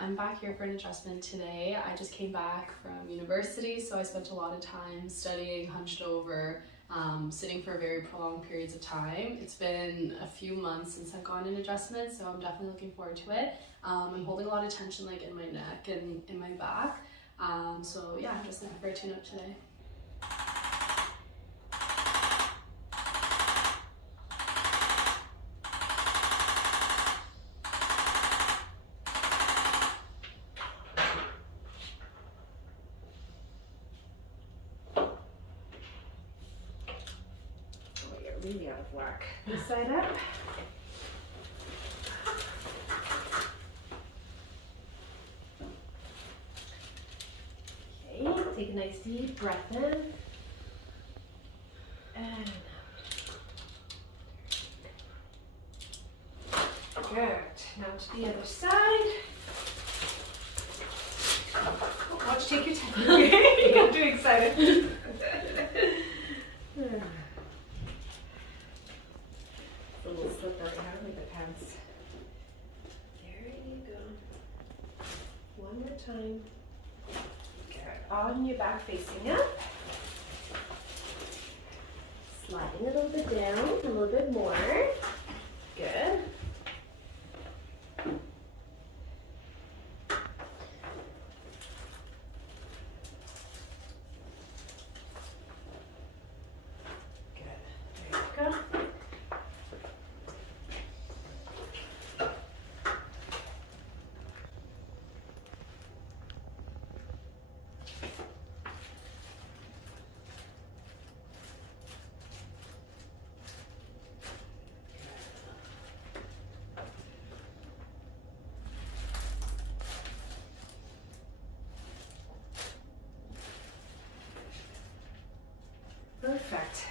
I'm back here for an adjustment today. I just came back from university, so I spent a lot of time studying hunched over, sitting for very prolonged periods of time. It's been a few months since I've gone in adjustments, so I'm definitely looking forward to it. I'm holding a lot of tension like in my neck and in my back. So yeah, I'm just looking for a tune-up today. Really out of whack. This side up. Okay, take a nice deep breath in. And out. Good. Now to the other side. Oh, watch, take your time. Okay, you got too excited. A little slip that I have like the pants. There you go. One more time. Good. On your back facing up. Sliding a little bit down, a little bit more. Good. Good. There you go. Perfect.